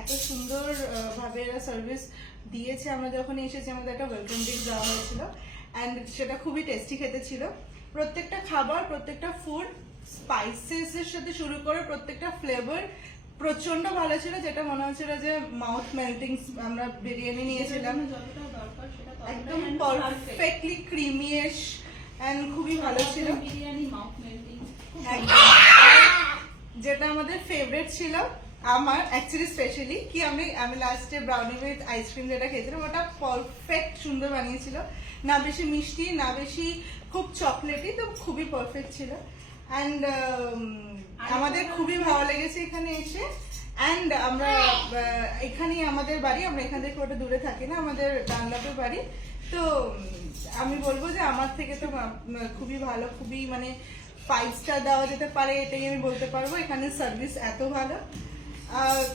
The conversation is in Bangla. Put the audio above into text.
এত সুন্দর ভাবে এরা সার্ভিস দিয়েছে। আমরা যখন এসেছি আমাদের একটা ওয়েলকাম ড্রিঙ্ক দেওয়া হয়েছিল অ্যান্ড সেটা খুবই টেস্টি খেতে ছিল। প্রত্যেকটা খাবার, প্রত্যেকটা ফুড, স্পাইসেস এর সাথে শুরু করে প্রত্যেকটা ফ্লেভার প্রচন্ড ভালো ছিল, যেটা মনে হচ্ছিল যে মাউথ মেল্টিং। আমরা বিরিয়ানি নিয়েছিলাম একদম পারফেক্টলি ক্রিমিয়েশ এন্ড খুবই ভালো ছিল বিরিয়ানি মাউথ মেল্টিং একদম। যেটা আমাদের ফেভারিট ছিল, আমার অ্যাকচুয়ালি স্পেশালি কি আমি লাস্টে ব্রাউনি উইথ আইসক্রিম যেটা খেয়েছিলাম ওটা পারফেক্ট সুন্দর বানিয়েছিল, না বেশি মিষ্টি না বেশি খুব চকলেটি, তো খুবই পারফেক্ট ছিল। অ্যান্ড আমাদের খুবই ভালো লেগেছে এখানে এসে। অ্যান্ড আমরা এখানেই আমাদের বাড়ি, আমরা এখান থেকে ওটা দূরে থাকি না, আমাদের ডানলপের বাড়ি। তো আমি বলবো যে আমার থেকে তো খুবই ভালো, খুবই মানে 5 স্টার দেওয়া যেতে পারে, এটাই আমি বলতে পারবো। এখানে সার্ভিস এত ভালো।